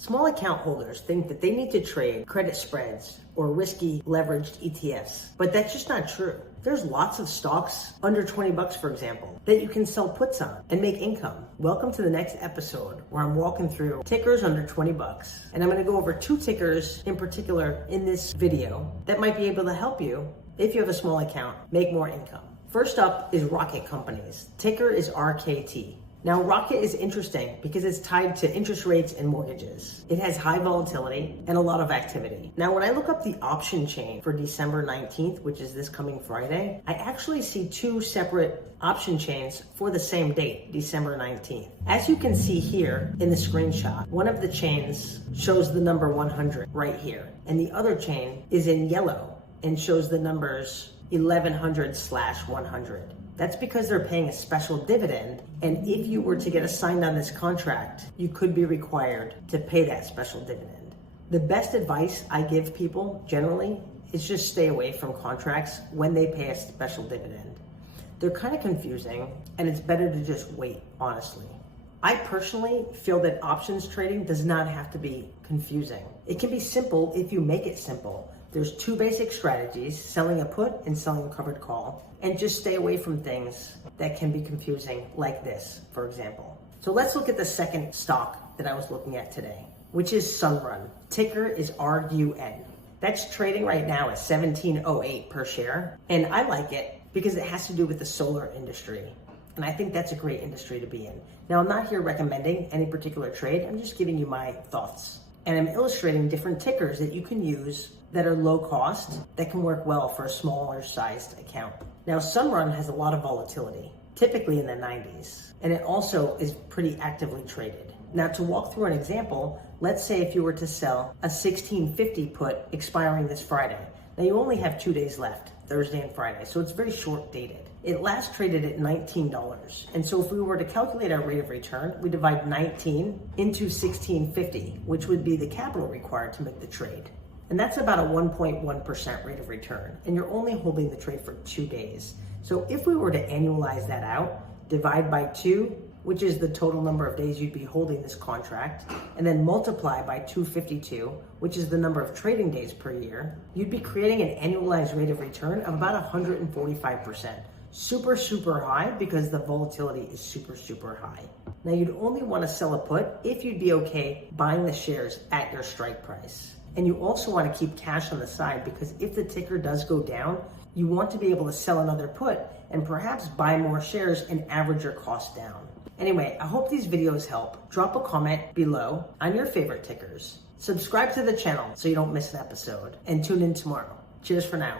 Small account holders think that they need to trade credit spreads or risky leveraged ETFs, but that's just not true. There's lots of stocks under 20 bucks, for example, that you can sell puts on and make income. Welcome to the next episode where I'm walking through tickers under 20 bucks. And I'm going to go over two tickers in particular in this video that might be able to help you, if you have a small account, make more income. First up is Rocket Companies. Ticker is RKT. Now, Rocket is interesting because it's tied to interest rates and mortgages. It has high volatility and a lot of activity. Now, when I look up the option chain for December 19th, which is this coming Friday, I actually see two separate option chains for the same date, December 19th. As you can see here in the screenshot, one of the chains shows the number 100 right here, and the other chain is in yellow and shows the numbers 1100/100. That's because they're paying a special dividend, and if you were to get assigned on this contract, you could be required to pay that special dividend. The best advice I give people generally is just stay away from contracts when they pay a special dividend. They're kind of confusing, and it's better to just wait, honestly. I personally feel that options trading does not have to be confusing. It can be simple if you make it simple. There's two basic strategies, selling a put and selling a covered call, and just stay away from things that can be confusing like this, for example. So let's look at the second stock that I was looking at today, which is Sunrun. Ticker is RUN. That's trading right now at $17.08 per share, and I like it because it has to do with the solar industry. And I think that's a great industry to be in. Now, I'm not here recommending any particular trade. I'm just giving you my thoughts. And I'm illustrating different tickers that you can use that are low cost, that can work well for a smaller sized account. Now, Sunrun has a lot of volatility, typically in the 90s, and it also is pretty actively traded. Now, to walk through an example, let's say if you were to sell a 1650 put expiring this Friday. Now, you only have 2 days left, Thursday and Friday, so it's very short dated. It last traded at $19. And so if we were to calculate our rate of return, we divide 19 into 1650, which would be the capital required to make the trade. And that's about a 1.1% rate of return. And you're only holding the trade for 2 days. So if we were to annualize that out, divide by 2, which is the total number of days you'd be holding this contract, and then multiply by 252, which is the number of trading days per year, you'd be creating an annualized rate of return of about 145%. Super, super high because the volatility is super, super high. Now, you'd only want to sell a put if you'd be okay buying the shares at your strike price. And you also want to keep cash on the side because if the ticker does go down, you want to be able to sell another put and perhaps buy more shares and average your cost down. Anyway, I hope these videos help. Drop a comment below on your favorite tickers. Subscribe to the channel so you don't miss an episode, and tune in tomorrow. Cheers for now.